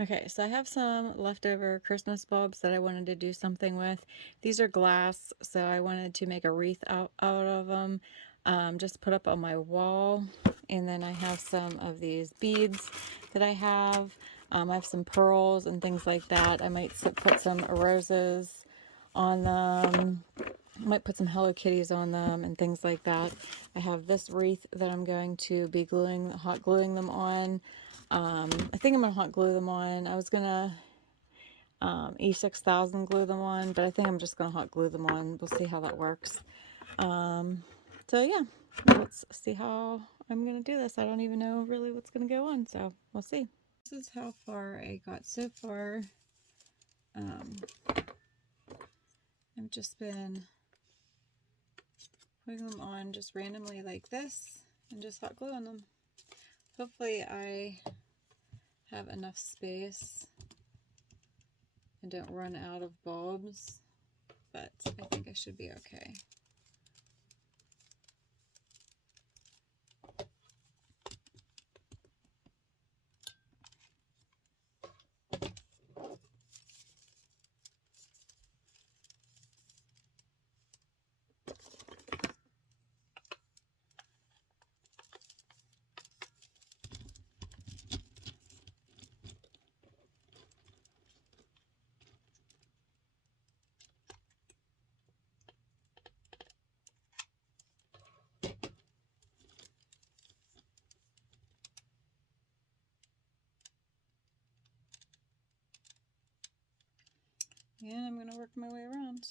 Okay, so I have some leftover Christmas bulbs that I wanted to do something with. These are glass, so I wanted to make a wreath out of them, just put up on my wall. And then I have some of these beads that I have. I have some pearls and things like that. I might put some roses on them. I might put some Hello Kitties on them and things like that. I have this wreath that I'm going to be hot gluing them on. I think I'm gonna hot glue them on. I was gonna E6000 glue them on, but I think I'm just gonna hot glue them on. We'll see how that works. So yeah, let's see how I'm gonna do this. I don't even know really what's gonna go on, so we'll see. This is how far I got so far. I've just been putting them on just randomly like this and just hot gluing them. Hopefully I have enough space and don't run out of bulbs, but I think I should be okay. And I'm going to work my way around.